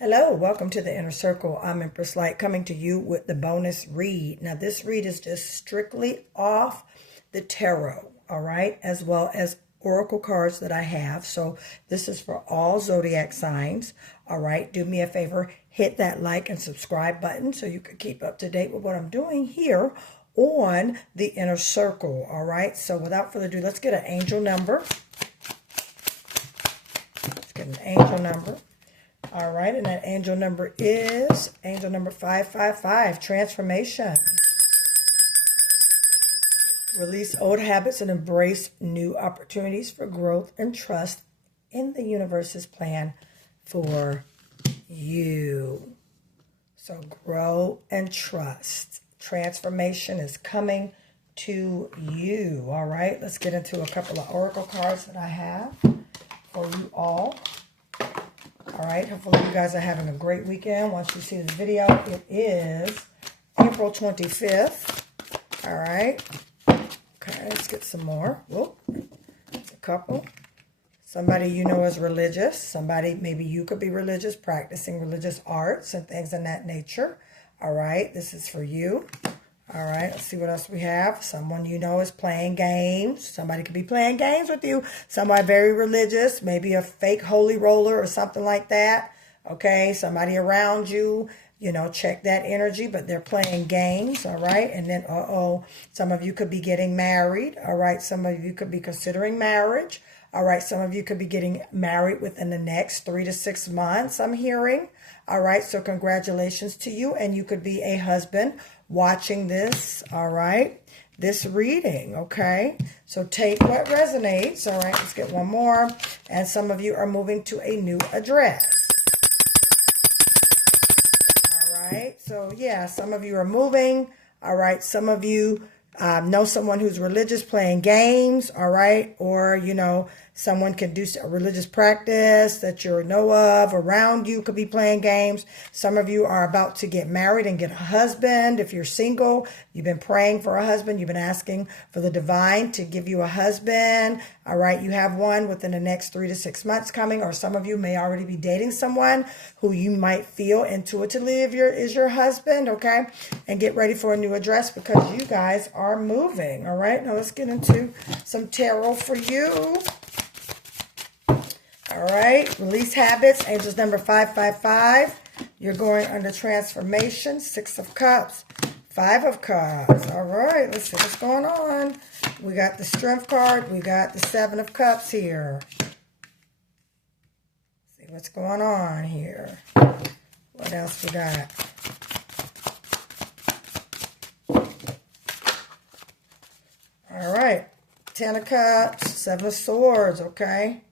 Hello, welcome to the Inner Circle. I'm Empress Light coming to you with the bonus read. Now, this read is just strictly off the tarot, all right, as well as oracle cards that I have. So this is for all zodiac signs, all right. Do me a favor, hit that like and subscribe button so you can keep up to date with what I'm doing here on the Inner Circle, all right. So without further ado, let's get an angel number. Let's get an angel number. All right, and that angel number is angel number 555, transformation. Release old habits and embrace new opportunities for growth and trust in the universe's plan for you. So grow and trust. Transformation is coming to you. All right, let's get into a couple of oracle cards that I have for you all. All right, hopefully you guys are having a great weekend. Once you see this video, it is April 25th. All right. Okay, let's get some more. Whoop. That's a couple. Somebody you know is religious. Somebody, maybe you could be religious, practicing religious arts and things in that nature. All right, this is for you. All right, let's see what else we have. Someone you know is playing games. Somebody could be playing games with you. Somebody very religious, maybe a fake holy roller or something like that. Okay, somebody around you, you know, check that energy, but they're playing games. All right, and then, some of you could be getting married. All right, some of you could be considering marriage. All right, some of you could be getting married within the next 3 to 6 months, I'm hearing. All right, so congratulations to you, and you could be a husband watching this, all right, this reading, okay? So take what resonates, all right? Let's get one more. And some of you are moving to a new address. All right, so yeah, some of you are moving, all right? Some of you know someone who's religious playing games, all right? Or, you know, someone can do a religious practice that you know of around you, could be playing games. Some of you are about to get married and get a husband. If you're single, you've been praying for a husband. You've been asking for the divine to give you a husband. All right, you have one within the next 3 to 6 months coming, or some of you may already be dating someone who you might feel intuitively is your husband, okay? And get ready for a new address because you guys are moving, all right? Now let's get into some tarot for you. All right, release habits, angels number 555. You're going under transformation, 6 of Cups, 5 of Cups. All right, let's see what's going on. We got the Strength card. We got the 7 of Cups here. See what's going on here. What else we got? All right, 10 of Cups, 7 of Swords, okay?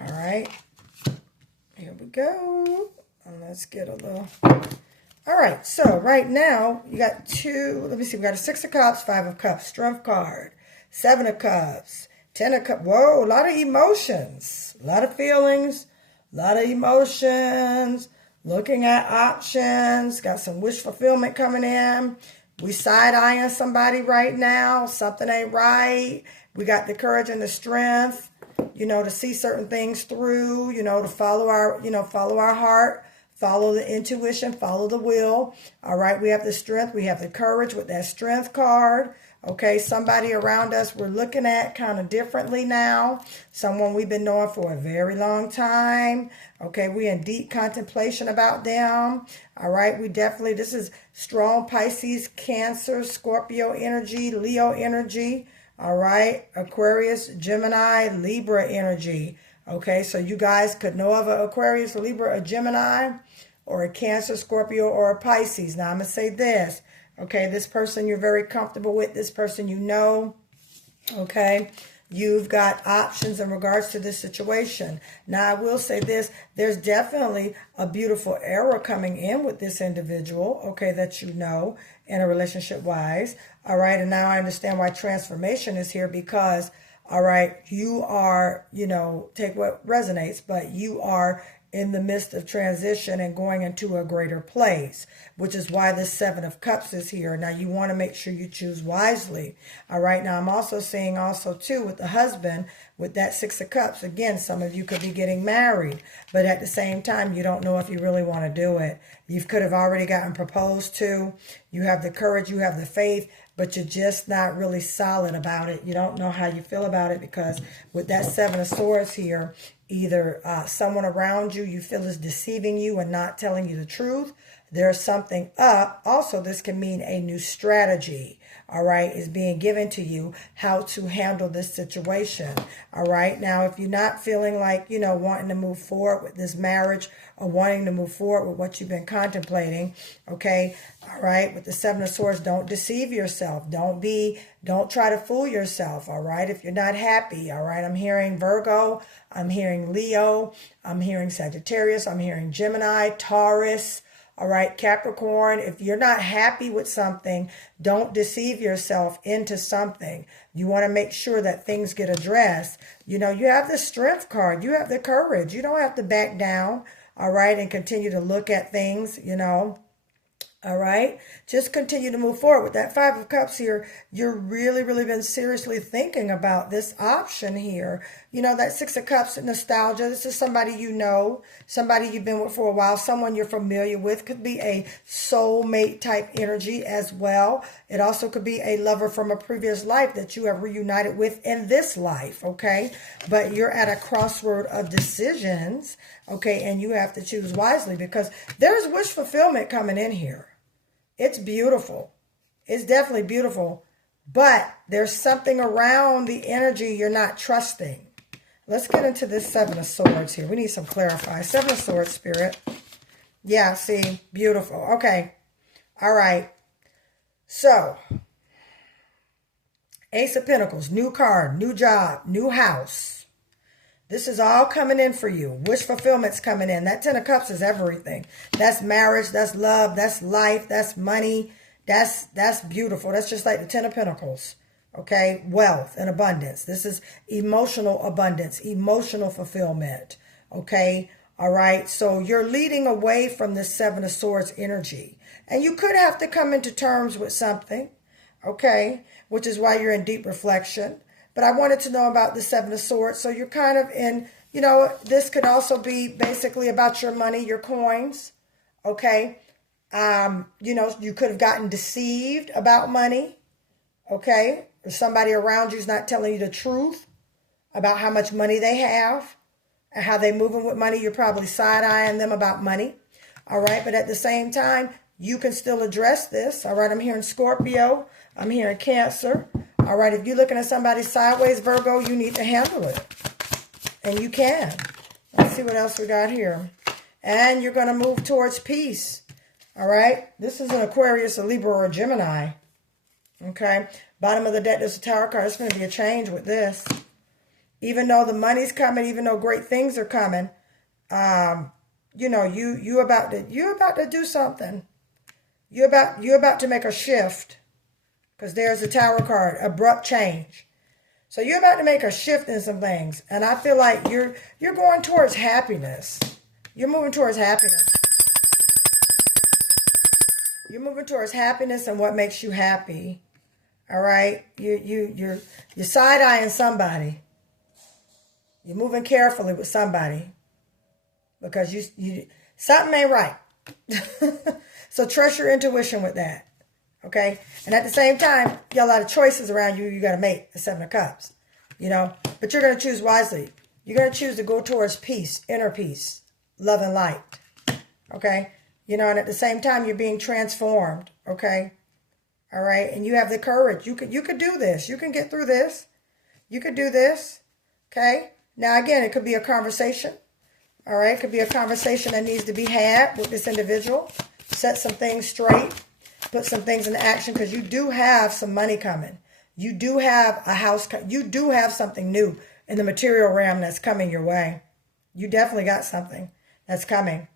All right, here we go. And let's get a little. All right, so right now you got two. Let me see. We got a 6 of Cups, 5 of Cups, Strength card, 7 of Cups, 10 of Cups. Whoa, a lot of emotions, a lot of feelings, a lot of emotions. Looking at options. Got some wish fulfillment coming in. We side-eyeing somebody right now. Something ain't right. We got the courage and the strength, you know, to see certain things through, you know, to follow our, follow our heart, follow the intuition, follow the will. All right, we have the strength, we have the courage with that Strength card. Okay, somebody around us we're looking at kind of differently now. Someone we've been knowing for a very long time. Okay, we're in deep contemplation about them. All right, we definitely, this is strong Pisces, Cancer, Scorpio energy, Leo energy. All right, Aquarius, Gemini, Libra energy. Okay, so you guys could know of an Aquarius, a Libra, a Gemini, or a Cancer, Scorpio, or a Pisces. Now, I'm going to say this. Okay, this person you're very comfortable with, this person you know. Okay, you've got options in regards to this situation. Now, I will say this. There's definitely a beautiful era coming in with this individual, okay, that you know, in a relationship-wise. All right, and now I understand why transformation is here because, all right, you are, you know, take what resonates, but you are in the midst of transition and going into a greater place, which is why this Seven of Cups is here. Now, you want to make sure you choose wisely. All right. Now, I'm also seeing also, too, with the husband, with that Six of Cups, again, some of you could be getting married, but at the same time, you don't know if you really want to do it. You could have already gotten proposed to. You have the courage, you have the faith, but you're just not really solid about it. You don't know how you feel about it, because with that Seven of Swords here, either someone around you you feel is deceiving you and not telling you the truth. There's something up. Also, this can mean a new strategy, all right, is being given to you how to handle this situation, all right? Now, if you're not feeling like, you know, wanting to move forward with this marriage or wanting to move forward with what you've been contemplating, okay, all right, with the Seven of Swords, don't deceive yourself. Don't try to fool yourself, all right, if you're not happy, all right? I'm hearing Virgo, I'm hearing Leo, I'm hearing Sagittarius, I'm hearing Gemini, Taurus, all right, Capricorn. If you're not happy with something, don't deceive yourself into something. You want to make sure that things get addressed. You know, you have the Strength card. You have the courage. You don't have to back down, all right, and continue to look at things, you know. All right, just continue to move forward. With that Five of Cups here, you're really been seriously thinking about this option here. You know, that Six of Cups, nostalgia. This is somebody you know, somebody you've been with for a while, someone you're familiar with. Could be a soulmate type energy as well. It also could be a lover from a previous life that you have reunited with in this life, okay? But you're at a crossroad of decisions, okay, and you have to choose wisely, because there's wish fulfillment coming in here. It's beautiful. It's definitely beautiful. But there's something around the energy you're not trusting. Let's get into this Seven of Swords here. We need some clarify. Seven of Swords, Spirit. Yeah, see? Beautiful. Okay. All right. So, Ace of Pentacles, new card, new job, new house. This is all coming in for you. Wish fulfillment's coming in. That Ten of Cups is everything. That's marriage, that's love, that's life, that's money. That's beautiful. That's just like the Ten of Pentacles. Okay? Wealth and abundance. This is emotional abundance, emotional fulfillment. Okay? All right? So you're leading away from this Seven of Swords energy. And you could have to come into terms with something. Okay? Which is why you're in deep reflection. But I wanted to know about the Seven of Swords. So you're kind of in, you know, this could also be basically about your money, your coins. Okay. You know, you could have gotten deceived about money. Okay. Or somebody around you is not telling you the truth about how much money they have and how they're moving with money. You're probably side-eyeing them about money. All right. But at the same time, you can still address this. All right. I'm hearing Scorpio. I'm hearing Cancer. All right, if you're looking at somebody sideways, Virgo, you need to handle it. And you can. Let's see what else we got here. And you're going to move towards peace. All right. This is an Aquarius, a Libra, or a Gemini. Okay. Bottom of the deck, there's a Tower card. It's going to be a change with this. Even though the money's coming, even though great things are coming, you know, you about to do something. You're about to make a shift. Because there's a Tower card, abrupt change. So you're about to make a shift in some things. And I feel like you're going towards happiness. You're moving towards happiness. You're moving towards happiness and what makes you happy. All right? You're side-eyeing somebody. You're moving carefully with somebody. Because something ain't right. So trust your intuition with that. Okay? And at the same time, you got a lot of choices around you. You got to make the Seven of Cups. You know? But you're going to choose wisely. You're going to choose to go towards peace, inner peace, love and light. Okay? You know, and at the same time, you're being transformed. Okay? All right? And you have the courage. You could do this. You can get through this. You could do this. Okay? Now, again, it could be a conversation. All right? It could be a conversation that needs to be had with this individual. Set some things straight. Put some things into action, because you do have some money coming. You do have a house. You do have something new in the material realm that's coming your way. You definitely got something that's coming.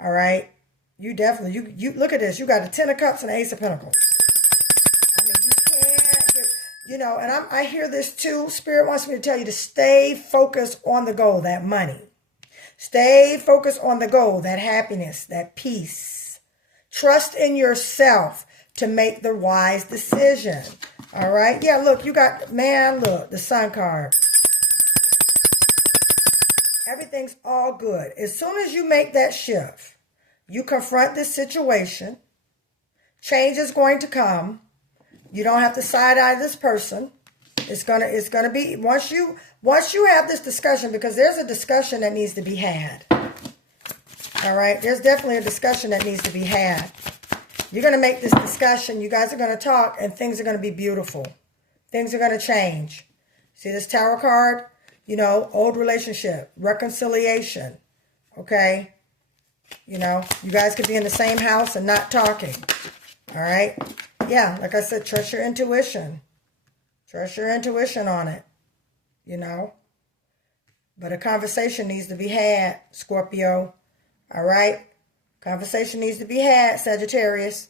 All right. You definitely, you look at this. You got the Ten of Cups and the Ace of Pentacles. I mean, you can't, you know, and I hear this too. Spirit wants me to tell you to stay focused on the goal, that money. Stay focused on the goal, that happiness, that peace. Trust in yourself to make the wise decision. All right? Yeah, look, you got, man, look, the Sun card. Everything's all good. As soon as you make that shift, you confront this situation. Change is going to come. You don't have to side-eye this person. It's gonna be once you have this discussion, because there's a discussion that needs to be had. All right, there's definitely a discussion that needs to be had. You're gonna make this discussion. You guys are gonna talk, and things are gonna be beautiful. Things are gonna change. See this Tower card? You know, old relationship, reconciliation. Okay, you know, you guys could be in the same house and not talking. All right, yeah, like I said, trust your intuition. Trust your intuition on it, you know. But a conversation needs to be had, Scorpio. All right? Conversation needs to be had, Sagittarius.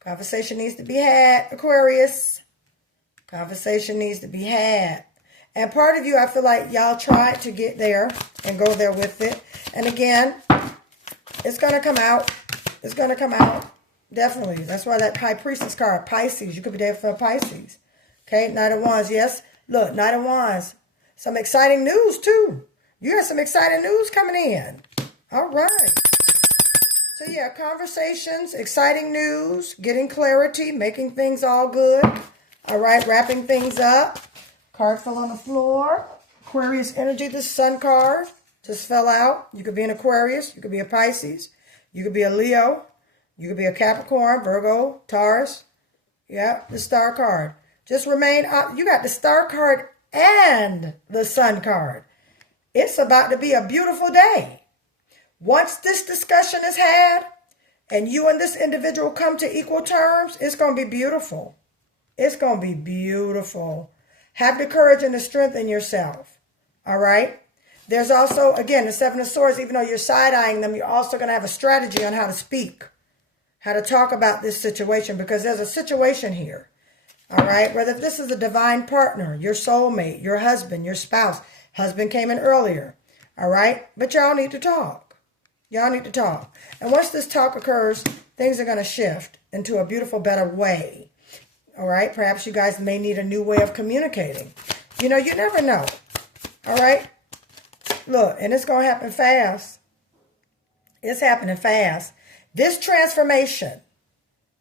Conversation needs to be had, Aquarius. Conversation needs to be had. And part of you, I feel like y'all tried to get there and go there with it. And again, it's going to come out. It's going to come out. Definitely. That's why that High Priestess card, Pisces. You could be there for Pisces. Okay, Knight of Wands, yes. Look, Knight of Wands. Some exciting news, too. You have some exciting news coming in. All right. So, yeah, conversations, exciting news, getting clarity, making things all good. All right, wrapping things up. Card fell on the floor. Aquarius energy, the Sun card just fell out. You could be an Aquarius. You could be a Pisces. You could be a Leo. You could be a Capricorn, Virgo, Taurus. Yeah, the Star card. Just remain up. You got the Star card and the Sun card. It's about to be a beautiful day. Once this discussion is had and you and this individual come to equal terms, it's going to be beautiful. It's going to be beautiful. Have the courage and the strength in yourself. All right? There's also, again, the Seven of Swords. Even though you're side-eyeing them, you're also going to have a strategy on how to speak, how to talk about this situation, because there's a situation here. All right, whether this is a divine partner, your soulmate, your husband, your spouse. Husband came in earlier. All right, but y'all need to talk. Y'all need to talk. And once this talk occurs, things are going to shift into a beautiful, better way. All right, perhaps you guys may need a new way of communicating. You know, you never know. All right, look, and it's going to happen fast. It's happening fast. This transformation,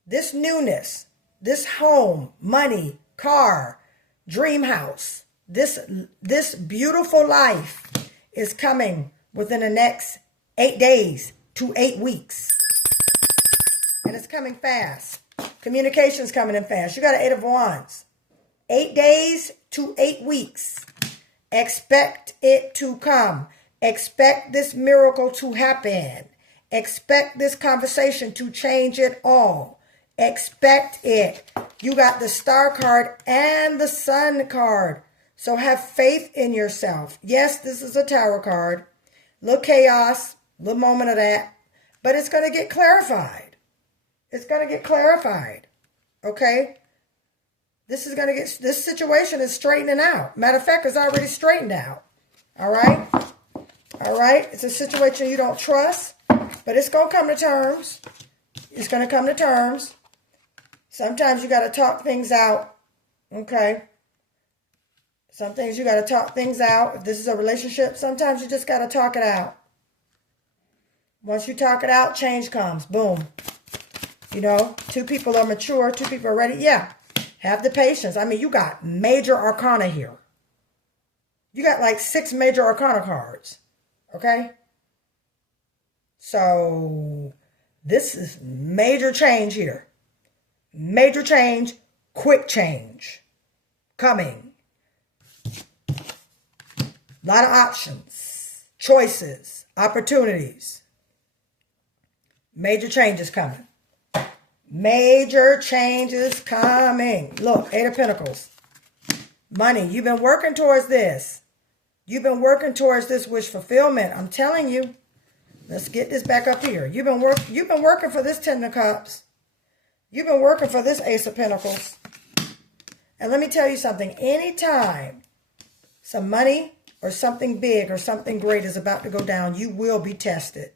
this newness, this home, money, car, dream house, this beautiful life is coming within the next 8 days to 8 weeks. And it's coming fast. Communication's coming in fast. You got an 8 of Wands. 8 days to 8 weeks. Expect it to come. Expect this miracle to happen. Expect this conversation to change it all. Expect it. You got the Star card and the Sun card. So have faith in yourself. Yes, this is a Tower card. Little chaos, little moment of that. But it's going to get clarified. It's going to get clarified. Okay? This situation is straightening out. Matter of fact, it's already straightened out. All right? All right? It's a situation you don't trust, but it's going to come to terms. It's going to come to terms. Sometimes you got to talk things out, okay? Some things you got to talk things out. If this is a relationship, sometimes you just got to talk it out. Once you talk it out, change comes. Boom. You know, 2 people are mature, 2 people are ready. Yeah, have the patience. I mean, you got major arcana here. You got like 6 major arcana cards, okay? So this is major change here. Major change, quick change coming. A lot of options, choices, opportunities. Major changes coming. Major changes coming. Look, 8 of Pentacles. Money. You've been working towards this. You've been working towards this wish fulfillment. I'm telling you. Let's get this back up here. You've been working for this 10 of Cups. You've been working for this Ace of Pentacles. And let me tell you something. Anytime some money, or something big or something great is about to go down, you will be tested.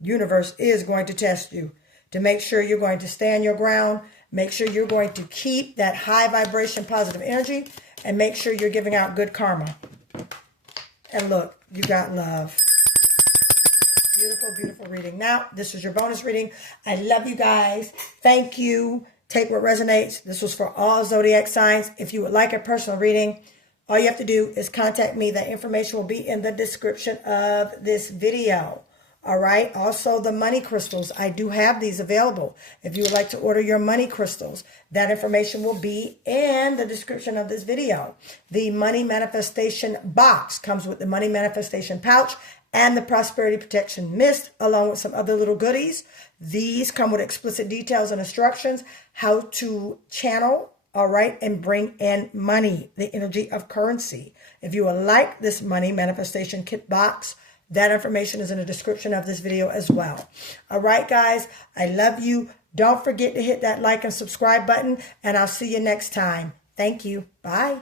Universe is going to test you to make sure you're going to stand your ground, make sure you're going to keep that high vibration, positive energy, and make sure you're giving out good karma. And look, you got love. Beautiful, beautiful reading. Now, this is your bonus reading. I love you guys. Thank you. Take what resonates. This was for all zodiac signs. If you would like a personal reading, all you have to do is contact me. That information will be in the description of this video. All right. Also, the money crystals. I do have these available. If you would like to order your money crystals, that information will be in the description of this video. The money manifestation box comes with the money manifestation pouch and the prosperity protection mist, along with some other little goodies. These come with explicit details and instructions how to channel, all right, and bring in money, the energy of currency. If you would like this money manifestation kit box, that information is in the description of this video as well. All right, guys, I love you. Don't forget to hit that like and subscribe button, and I'll see you next time. Thank you. Bye.